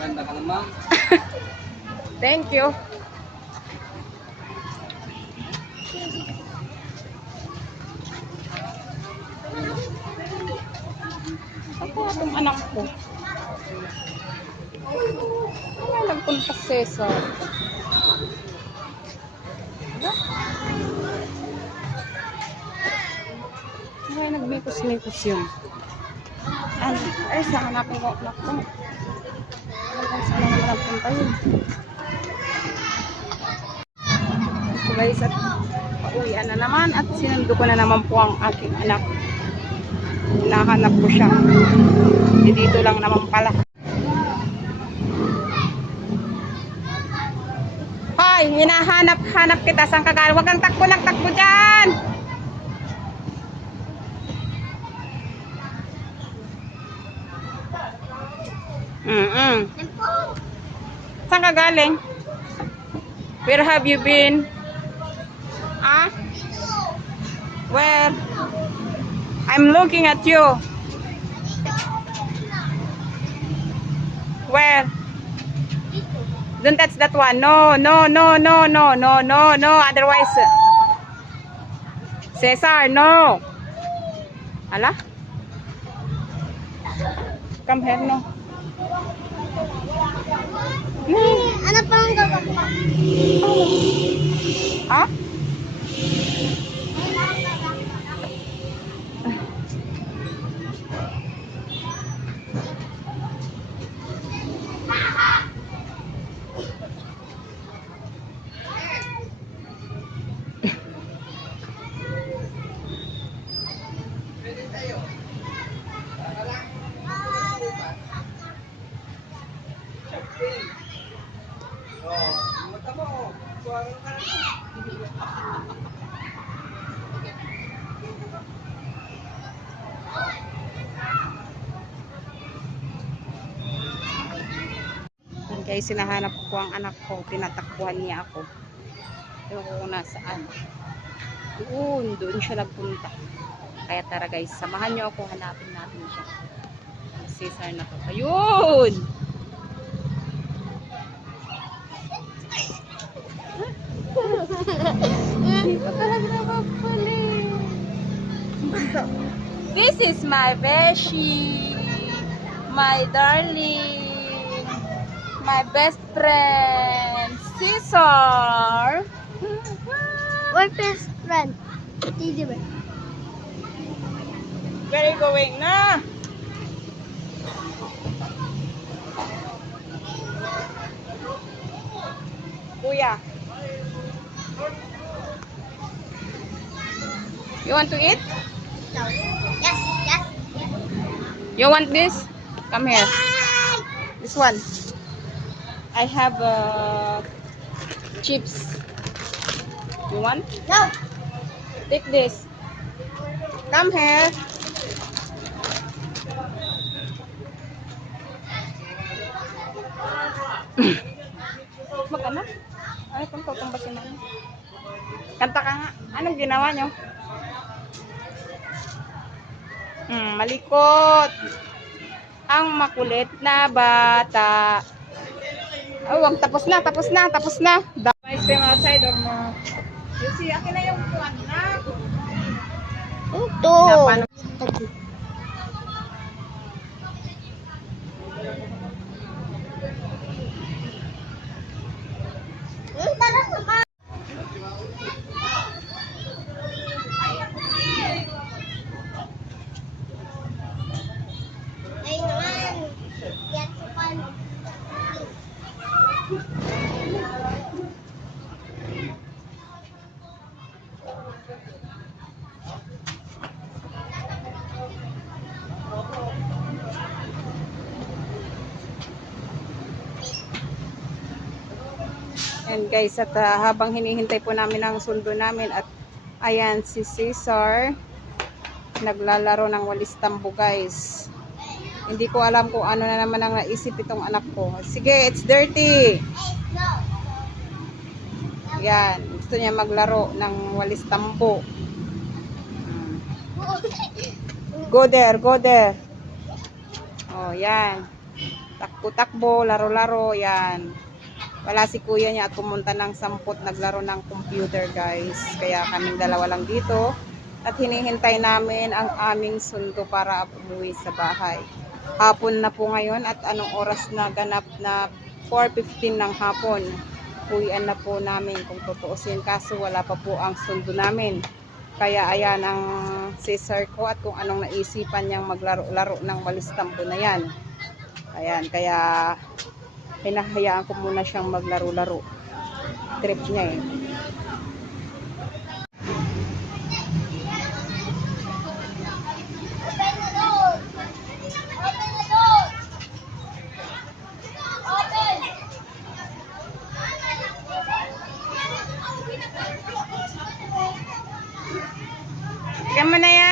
Maganda ka naman. Thank you. Ako atong anak ko. Ano nagpunta sa Cesar? Ay, nagmikos-mikos yun. Ano? Ay, saan hanapin ko anak ko? Saan naman nagpunta yun? So guys, at pauwian na naman at sinundo ko na naman po ang aking anak. Hinahanap ko siya. Dito lang naman pala. Hoy, hinahanap-hanap kita. Saan ka galing? Huwag kang takbo ng takbo dyan! Saan ka galing? Where have you been? Ah? Where? I'm looking at you. Where? Don't touch that one. No, no, no, no, no, no, no, no. Otherwise, Cesar, no. Ala? Come here, no. Ano pa ang gagawin? Ha? Kaya sinahanap ko ang anak ko, tinatakbuhan niya ako. Ewan ko kung nasaan. Doon siya nagpunta. Kaya tara guys, samahan niyo ako, hanapin natin siya. Cesar na to. Ayun! This is my beshi, my darling. My best friend, Cesar. What best friend? Titi ba? Where are you going na? Kuya. You want to eat? No. Yes, yes. You want this? Come here. This one. I have chips. You want? No. Take this. Come here. Magkano? Ay, kung tutumbasin namin. Kanta ka nga. Anong ginawa nyo? Malikot. Ang makulit na bata. Oh, wag, tapos na. Ice cream outside or no? You see, akin na yung kuwan na. Ito. Tara naman. Ay naman. Yan sa pano. And guys, at habang hinihintay po namin ang sundo namin at ayan si Cesar naglalaro ng walis tambo guys. Hindi ko alam kung ano na naman ang naisip itong anak ko. Sige, it's dirty. Yan, gusto niya maglaro ng walis tambo. Go there, go there. Oh, yan. takbo-takbo, laro-laro, yan. Wala si kuya niya at pumunta ng sampot naglaro ng computer guys. Kaya kaming dalawa lang dito. At hinihintay namin ang aming sundo para umuwi sa bahay. Hapon na po ngayon at anong oras na ganap na 4:15 ng hapon. Uwian na po namin kung tutuusin kaso wala pa po ang sundo namin. Kaya ayan ang Cesar ko at kung anong naisipan niyang maglaro-laro ng walis tambo na yan. Ayan, kaya hinahayaan ko muna siyang maglaro-laro. Trip niya eh. Open the door! Open the door! Open! Tignan mo na yan.